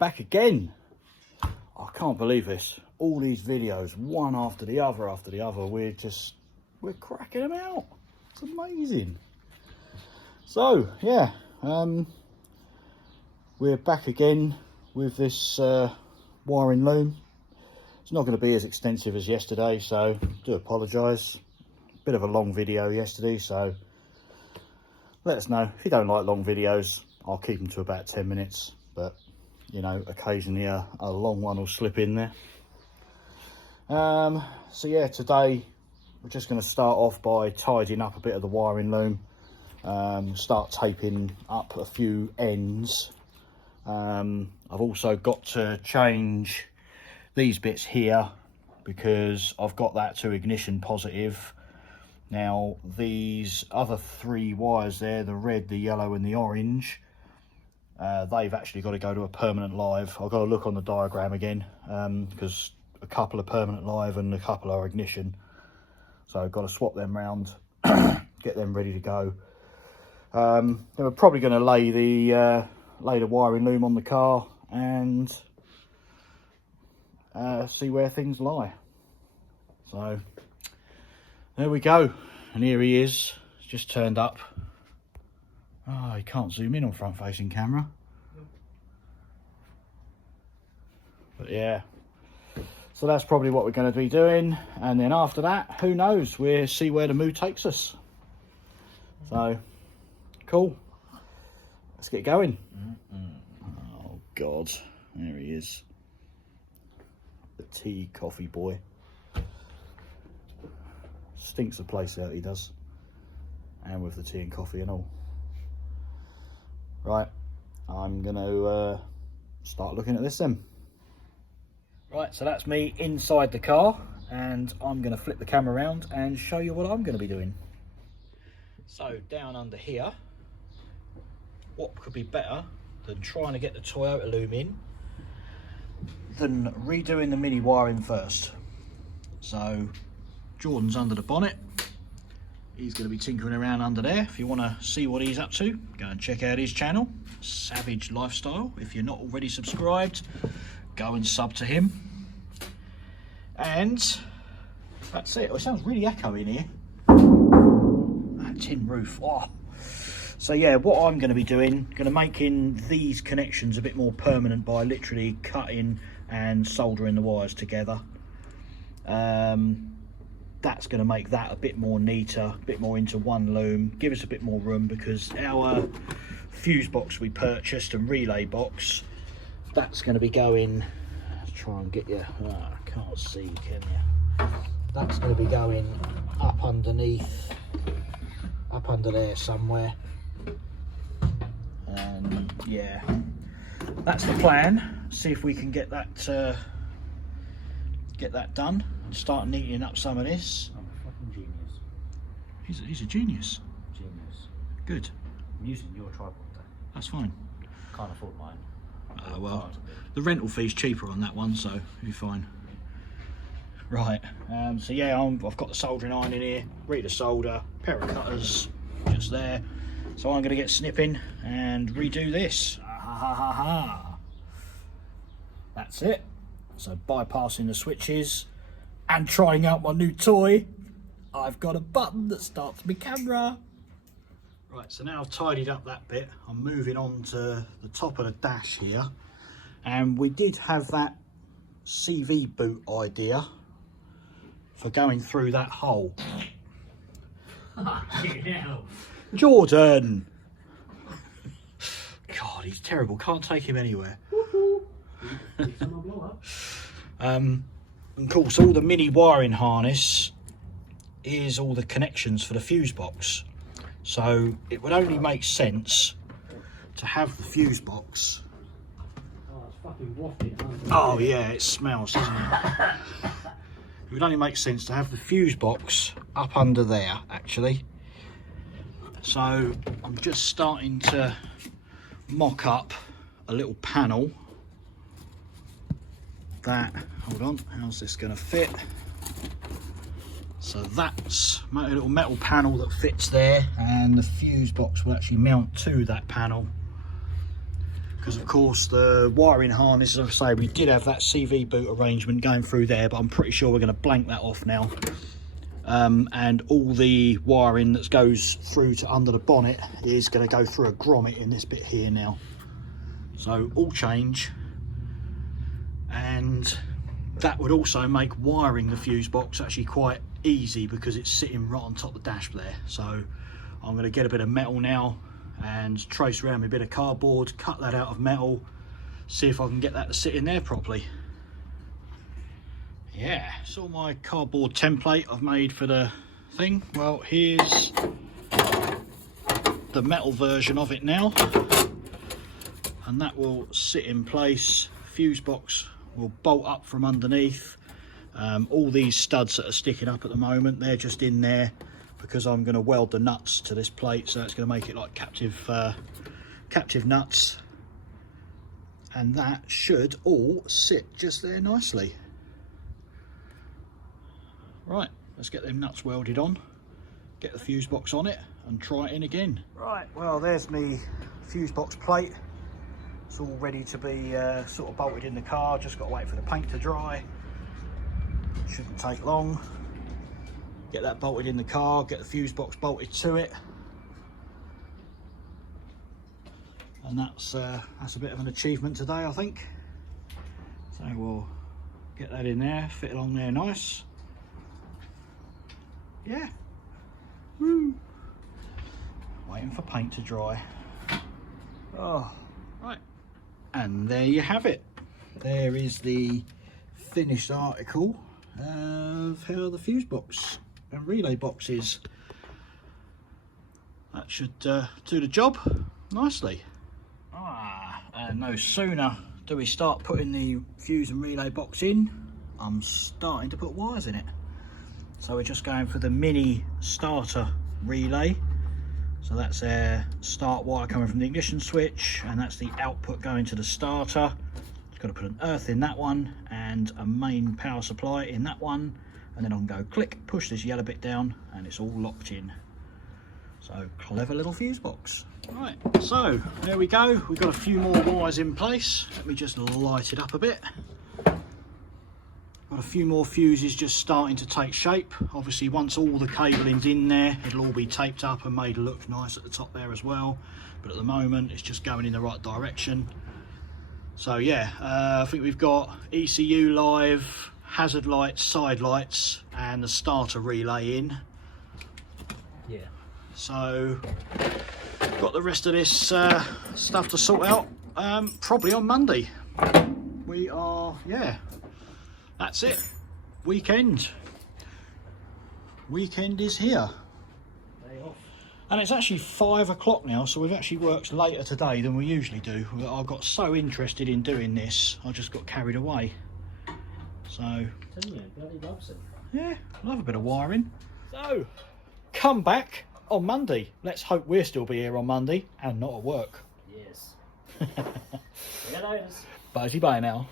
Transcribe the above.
back again. I can't believe this. All these videos, one after the other, we're cracking them out. It's amazing. So yeah, we're back again with this wiring loom. It's not going to be as extensive as yesterday, so I do apologise. Bit of a long video yesterday, so let us know if you don't like long videos. I'll keep them to about 10 minutes, but you know, occasionally a long one will slip in there. So yeah, today we're just going to start off by tidying up a bit of the wiring loom. Start taping up a few ends. I've also got to change these bits here because I've got that to ignition positive. Now these other three wires there, the red, the yellow and the orange, they've actually got to go to a permanent live. I've got to look on the diagram again because a couple are permanent live and a couple are ignition. So I've got to swap them round, get them ready to go. Then we're probably going to lay the wiring loom on the car and see where things lie. So there we go, and here he is. It's just turned up. Oh, you can't zoom in on front facing camera. But yeah, so that's probably what we're going to be doing, and then after that, who knows, we'll see where the mood takes us. So cool, let's get going. Oh god, there he is, the tea coffee boy. Stinks the place out, he does, and with the tea and coffee and all. Right, I'm gonna start looking at this then. Right, so that's me inside the car, and I'm gonna flip the camera around and show you what I'm gonna be doing. So down under here, what could be better than trying to get the Toyota loom in than redoing the mini wiring first. So Jordan's under the bonnet. He's going to be tinkering around under there. If you want to see what he's up to, go and check out his channel, Savage Lifestyle. If you're not already subscribed, go and sub to him. And that's it. Oh, it sounds really echoey in here. That tin roof. Oh. So yeah, what I'm going to be doing, going to making these connections a bit more permanent by literally cutting and soldering the wires together. That's going to make that a bit more neater, a bit more into one loom, give us a bit more room, because our fuse box we purchased and relay box, that's going to be going, let's try and get you, I can't see, can you? That's going to be going up underneath, up under there somewhere. And yeah, that's the plan. See if we can get that done. Start neatening up some of this. I'm a fucking genius. He's a genius. Genius. Good. I'm using your tripod though. That's fine. Can't afford mine. Well, the rental fee's cheaper on that one, so you'll be fine. Right. So yeah, I've got the soldering iron in here, ready to solder, pair of cutters just there. So I'm going to get snipping and redo this. That's it. So bypassing the switches and trying out my new toy, I've got a button that starts my camera. Right, so now I've tidied up that bit, I'm moving on to the top of the dash here. And we did have that CV boot idea for going through that hole. Jordan! God, he's terrible, can't take him anywhere. Of course, all the mini wiring harness is all the connections for the fuse box. So it would only make sense to have the fuse box. Oh, it's fucking wafting. Oh yeah, it smells, doesn't it? It would only make sense to have the fuse box up under there, actually. So I'm just starting to mock up a little panel that, hold on, how's this going to fit? So that's a little metal panel that fits there, and the fuse box will actually mount to that panel. because of course the wiring harness, as I say, we did have that CV boot arrangement going through there, but I'm pretty sure we're going to blank that off now. And all the wiring that goes through to under the bonnet is going to go through a grommet in this bit here now. So all change, and that would also make wiring the fuse box actually quite easy because it's sitting right on top of the dash there. So I'm going to get a bit of metal now and trace around with a bit of cardboard, cut that out of metal, see if I can get that to sit in there properly. Yeah, so my cardboard template I've made for the thing. Well, here's the metal version of it now, and that will sit in place. Fuse box will bolt up from underneath. All these studs that are sticking up at the moment, they're just in there because I'm going to weld the nuts to this plate, so it's going to make it like captive nuts, and that should all sit just there nicely. Right, let's get them nuts welded on, get the fuse box on it and try it in again. Right, well there's me fuse box plate. It's all ready to be sort of bolted in the car, just got to wait for the paint to dry. Shouldn't take long. Get that bolted in the car, get the fuse box bolted to it. And that's a bit of an achievement today, I think. So we'll get that in there, fit along there nice. Yeah. Woo. Waiting for paint to dry. Oh, right. And there you have it. There is the finished article of how the fuse box and relay box is. That should do the job nicely. And no sooner do we start putting the fuse and relay box in, I'm starting to put wires in it. So we're just going for the mini starter relay. So that's our start wire coming from the ignition switch, and that's the output going to the starter. Just got to put an earth in that one and a main power supply in that one, and then I can go click, push this yellow bit down, and it's all locked in. So clever little fuse box. Right, so there we go. We've got a few more wires in place. Let me just light it up a bit. Got a few more fuses just starting to take shape. Obviously once all the cabling's in there, it'll all be taped up and made look nice at the top there as well, but at the moment it's just going in the right direction. So yeah, I think we've got ECU live, hazard lights, side lights, and the starter relay in. Yeah. So got the rest of this stuff to sort out probably on Monday. We are, yeah, that's it. Weekend is here. Day off. And it's actually 5 o'clock now, so we've actually worked later today than we usually do. I got so interested in doing this, I just got carried away. So, Bloody loves it. yeah, love a bit of wiring. So, come back on Monday. Let's hope we'll still be here on Monday and not at work. Yes. See you later. Bye now.